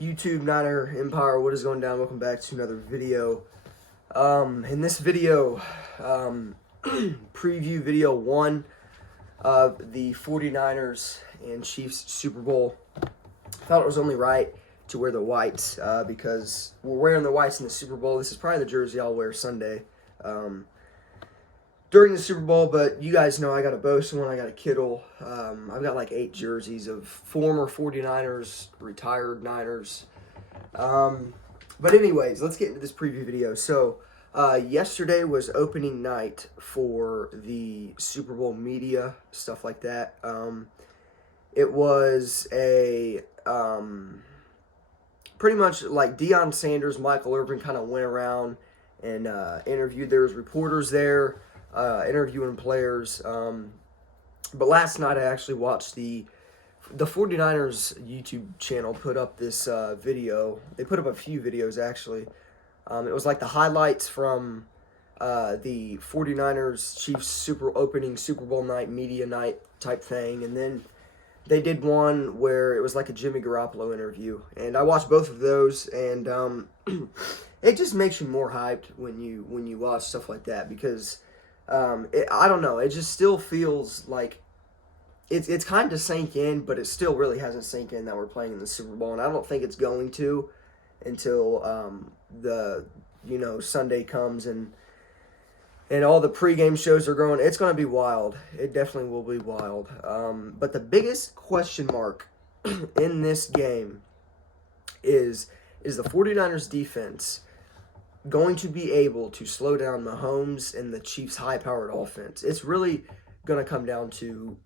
YouTube Niner Empire, what is going down? Welcome back to another video. In this video, preview video 1 of the 49ers and Chiefs Super Bowl. I thought it was only right to wear the whites because we're wearing the whites in the Super Bowl. This is probably the jersey I'll wear Sunday during the Super Bowl, but you guys know I got a Bosa one, I got a Kittle. I've got like 8 jerseys of former 49ers, retired Niners. But anyways, let's get into this preview video. So, yesterday was opening night for the Super Bowl media, stuff like that. It was a pretty much like Deion Sanders, Michael Irvin kind of went around and interviewed. There was reporters there. Interviewing players. But last night I actually watched the 49ers YouTube channel put up this video. They put up a few videos actually. It was like the highlights from the 49ers Chiefs Super Bowl night, media night type thing. And then they did one where it was like a Jimmy Garoppolo interview. And I watched both of those, and it just makes you more hyped when you watch stuff like that because I don't know. It just still feels like it's kind of sank in, but it still really hasn't sank in that we're playing in the Super Bowl, and I don't think it's going to until Sunday comes and all the pregame shows are going. It's going to be wild. It definitely will be wild. But the biggest question mark in this game is the 49ers defense going to be able to slow down Mahomes and the Chiefs' high-powered offense. It's really going to come down to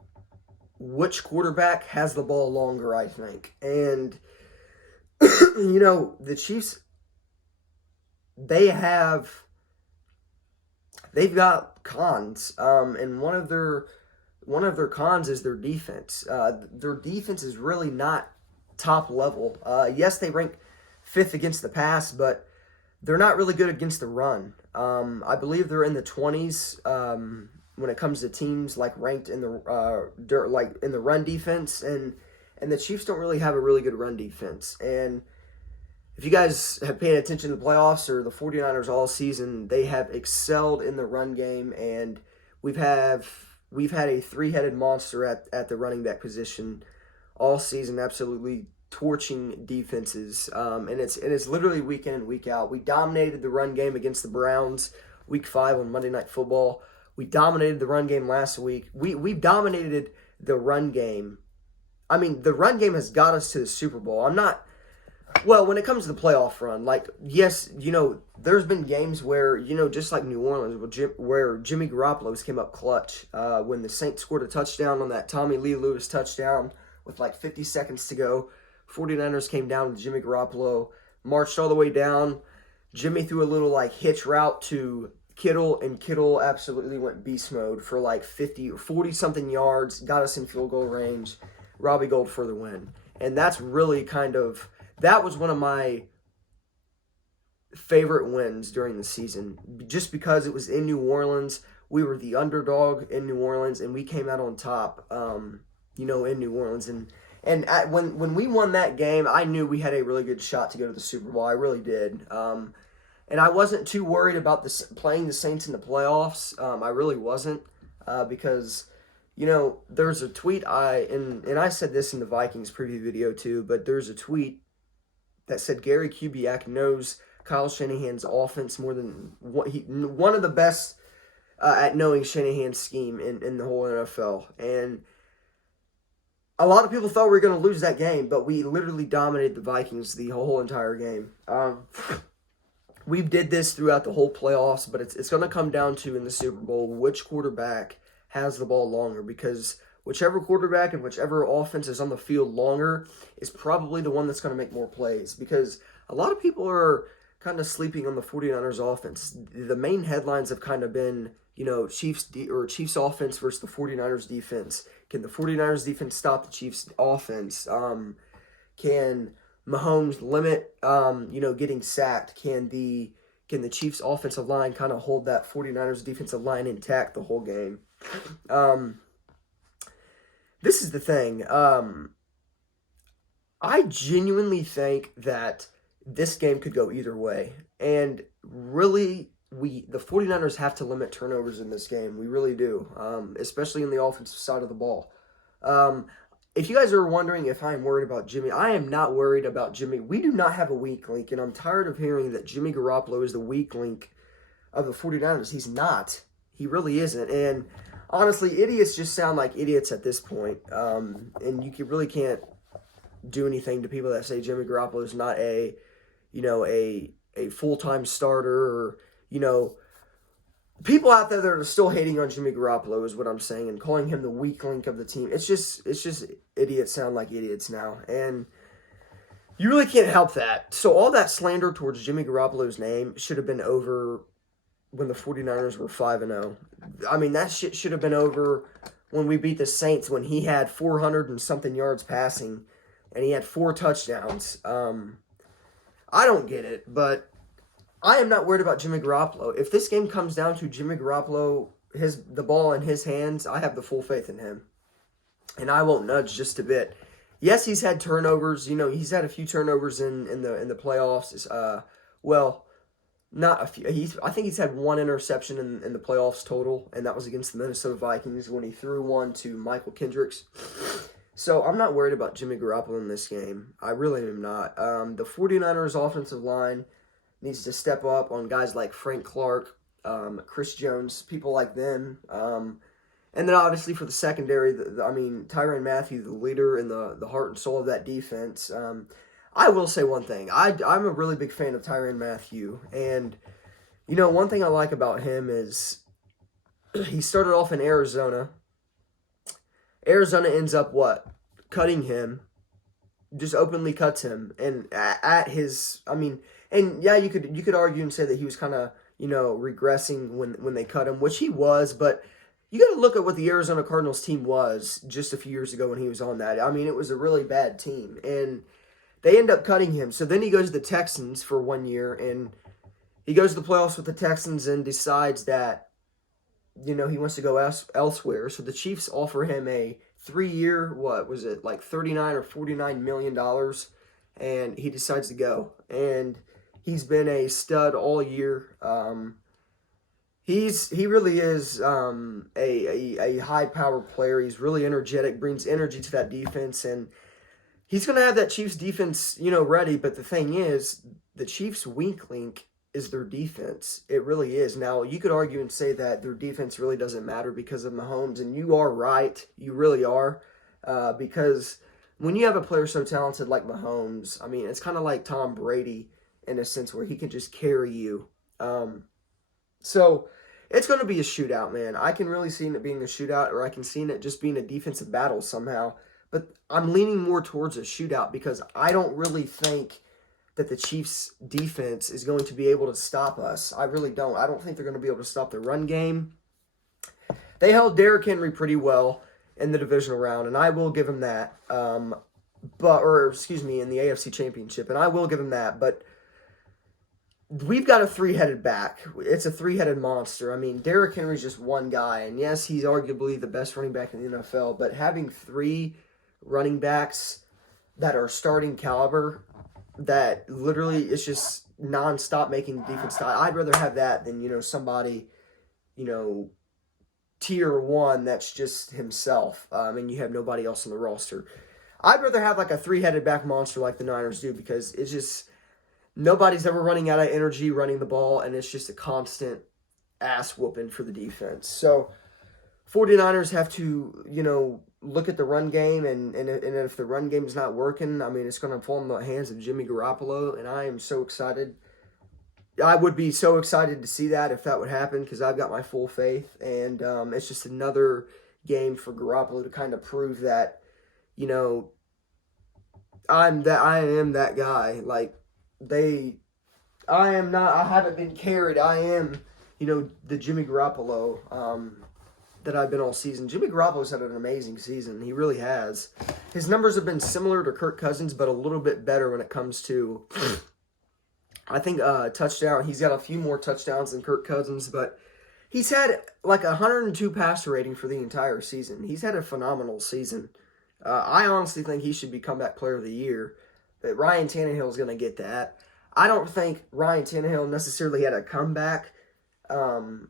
which quarterback has the ball longer, I think. And, the Chiefs, they've got cons, and one of their cons is their defense. Their defense is really not top level. Yes, they rank 5th against the pass, but they're not really good against the run. I believe they're in the 20s when it comes to teams like ranked in the in the run defense, and the Chiefs don't really have a really good run defense. And if you guys have paid attention to the playoffs or the 49ers all season, they have excelled in the run game, and we've had a 3-headed monster at the running back position all season, absolutely torching defenses, and it's literally week in and week out. We dominated the run game against the Browns week 5 on Monday Night Football. We dominated the run game last week. We've dominated the run game. I mean, the run game has got us to the Super Bowl. When it comes to the playoff run, like, yes, there's been games where, just like New Orleans, where Jimmy Garoppolo came up clutch when the Saints scored a touchdown on that Tommy Lee Lewis touchdown with like 50 seconds to go. 49ers came down with Jimmy Garoppolo, marched all the way down. Jimmy threw a little like hitch route to Kittle, and Kittle absolutely went beast mode for like 50 or 40-something yards, got us in field goal range. Robbie Gould for the win. And that's really that was one of my favorite wins during the season, just because it was in New Orleans. We were the underdog in New Orleans, and we came out on top, in New Orleans. And when we won that game, I knew we had a really good shot to go to the Super Bowl. I really did. And I wasn't too worried about playing the Saints in the playoffs. I really wasn't because, there's a tweet and I said this in the Vikings preview video too, but there's a tweet that said Gary Kubiak knows Kyle Shanahan's offense more than one of the best at knowing Shanahan's scheme in the whole NFL. And a lot of people thought we were going to lose that game, but we literally dominated the Vikings the whole entire game. We did this throughout the whole playoffs, but it's going to come down to, in the Super Bowl, which quarterback has the ball longer, because whichever quarterback and whichever offense is on the field longer is probably the one that's going to make more plays, because a lot of people are kind of sleeping on the 49ers offense. The main headlines have kind of been, Chiefs offense versus the 49ers defense. Can the 49ers defense stop the Chiefs offense? Can Mahomes limit, getting sacked? Can the Chiefs offensive line kind of hold that 49ers defensive line intact the whole game? This is the thing. I genuinely think that this game could go either way. And really, the 49ers have to limit turnovers in this game. We really do, especially in the offensive side of the ball. Um, if you guys are wondering if I'm worried about Jimmy, I am not worried about Jimmy. We do not have a weak link, and I'm tired of hearing that Jimmy Garoppolo is the weak link of the 49ers. He's not. He really isn't. And honestly, idiots just sound like idiots at this point. And really can't do anything to people that say Jimmy Garoppolo is not a full-time starter, or people out there that are still hating on Jimmy Garoppolo is what I'm saying, and calling him the weak link of the team. It's just idiots sound like idiots now, and you really can't help that. So all that slander towards Jimmy Garoppolo's name should have been over when the 49ers were 5-0. I mean, that shit should have been over when we beat the Saints, when he had 400 and something yards passing and he had 4 touchdowns. I don't get it, but I am not worried about Jimmy Garoppolo. If this game comes down to Jimmy Garoppolo, the ball in his hands, I have the full faith in him. And I won't nudge just a bit. Yes, he's had turnovers. He's had a few turnovers in the playoffs. Not a few. I think he's had 1 interception in the playoffs total, and that was against the Minnesota Vikings when he threw one to Michael Kendricks. So I'm not worried about Jimmy Garoppolo in this game. I really am not. The 49ers offensive line needs to step up on guys like Frank Clark, Chris Jones, people like them. And then obviously for the secondary, Tyrann Mathieu, the leader and the heart and soul of that defense. I will say one thing. I'm a really big fan of Tyrann Mathieu. And, one thing I like about him is he started off in Arizona. Arizona ends up what? Cutting him. Just openly cuts him. And at his, and yeah, you could argue and say that he was kind of, regressing when they cut him, which he was, but you got to look at what the Arizona Cardinals team was just a few years ago when he was on that. It was a really bad team, and they end up cutting him. So then he goes to the Texans for 1 year, and he goes to the playoffs with the Texans and decides that, he wants to go elsewhere. So the Chiefs offer him a 3-year, what was it, like $39 or $49 million, and he decides to go. And he's been a stud all year. He really is a high-powered player. He's really energetic, brings energy to that defense, and he's going to have that Chiefs defense, ready. But the thing is, the Chiefs' weak link is their defense. It really is. Now, you could argue and say that their defense really doesn't matter because of Mahomes, and you are right. You really are. Because when you have a player so talented like Mahomes, it's kind of like Tom Brady in a sense where he can just carry you. So it's going to be a shootout, man. I can really see it being a shootout, or I can see it just being a defensive battle somehow. But I'm leaning more towards a shootout because I don't really think that the Chiefs' defense is going to be able to stop us. I really don't. I don't think they're going to be able to stop the run game. They held Derrick Henry pretty well in the divisional round, and I will give him that. In the AFC Championship, and I will give him that. But we've got a 3-headed back. It's a 3-headed monster. Derrick Henry's just one guy, and yes, he's arguably the best running back in the NFL, but having 3 running backs that are starting caliber, that literally is just nonstop making defense style, I'd rather have that than, somebody, tier 1 that's just himself, and you have nobody else on the roster. I'd rather have like a 3-headed back monster like the Niners do, because it's just, nobody's ever running out of energy running the ball, and it's just a constant ass whooping for the defense. So 49ers have to, look at the run game, and if the run game is not working, it's going to fall in the hands of Jimmy Garoppolo, and I am so excited. I would be so excited to see that if that would happen, because I've got my full faith, and it's just another game for Garoppolo to kind of prove that, I am that guy. Like, I haven't been carried. I am, the Jimmy Garoppolo that I've been all season. Jimmy Garoppolo's had an amazing season. He really has. His numbers have been similar to Kirk Cousins, but a little bit better when it comes to, I think, touchdown. He's got a few more touchdowns than Kirk Cousins, but he's had like 102 passer rating for the entire season. He's had a phenomenal season. I honestly think he should be comeback player of the year. But Ryan Tannehill is going to get that. I don't think Ryan Tannehill necessarily had a comeback. Um,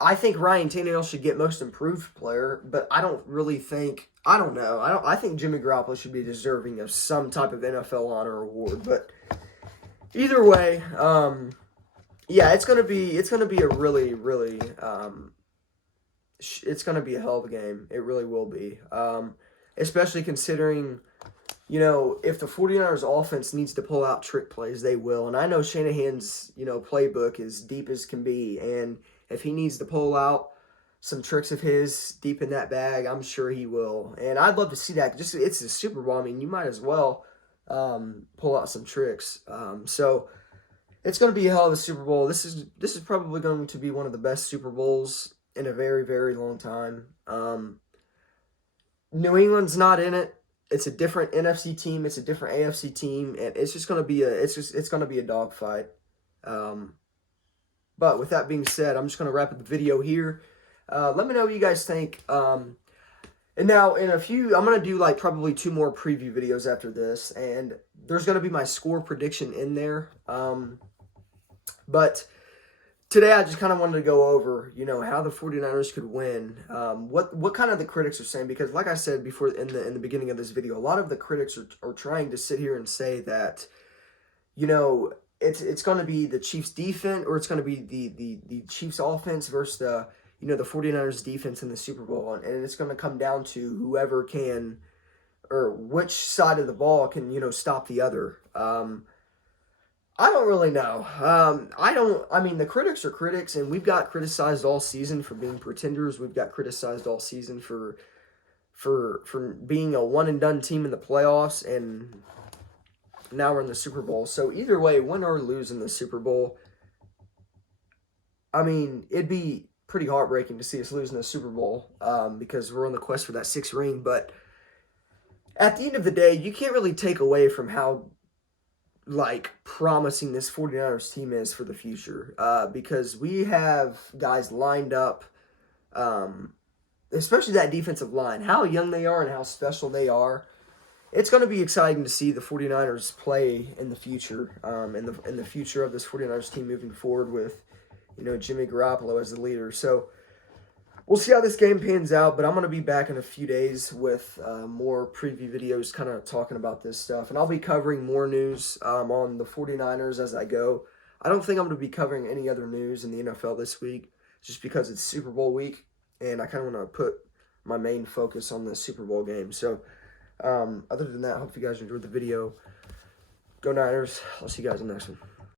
I think Ryan Tannehill should get most improved player, but I don't really think. I don't know. I think Jimmy Garoppolo should be deserving of some type of NFL honor award. But either way, yeah, it's gonna be a really it's gonna be a hell of a game. It really will be. Especially considering, if the 49ers offense needs to pull out trick plays, they will. And I know Shanahan's, playbook is deep as can be. And if he needs to pull out some tricks of his deep in that bag, I'm sure he will. And I'd love to see that. Just it's a Super Bowl. I mean, you might as well pull out some tricks. So it's going to be a hell of a Super Bowl. This is probably going to be one of the best Super Bowls in a very, very long time. New England's not in it. It's a different NFC team. It's a different AFC team, and it's just going to be it's going to be a dogfight. But with that being said, I'm just going to wrap up the video here. Let me know what you guys think. And now in a few, I'm going to do like probably 2 more preview videos after this, and there's going to be my score prediction in there. But today I just kind of wanted to go over, how the 49ers could win. What kind of the critics are saying, because like I said before in the beginning of this video, a lot of the critics are trying to sit here and say that, it's going to be the Chiefs defense, or it's going to be the Chiefs offense versus the 49ers defense in the Super Bowl, and it's going to come down to whoever can, or which side of the ball can, stop the other. I don't really know. I mean, the critics are critics, and we've got criticized all season for being pretenders. We've got criticized all season for being a one-and-done team in the playoffs, and now we're in the Super Bowl. So either way, win or lose in the Super Bowl, I mean, it'd be pretty heartbreaking to see us lose in the Super Bowl because we're on the quest for that 6th ring. But at the end of the day, you can't really take away from how promising this 49ers team is for the future, because we have guys lined up, especially that defensive line, how young they are and how special they are. It's going to be exciting to see the 49ers play in the future, in the future of this 49ers team moving forward with, Jimmy Garoppolo as the leader. So we'll see how this game pans out, but I'm going to be back in a few days with more preview videos kind of talking about this stuff. And I'll be covering more news on the 49ers as I go. I don't think I'm going to be covering any other news in the NFL this week just because it's Super Bowl week, and I kind of want to put my main focus on the Super Bowl game. So other than that, I hope you guys enjoyed the video. Go Niners. I'll see you guys in the next one.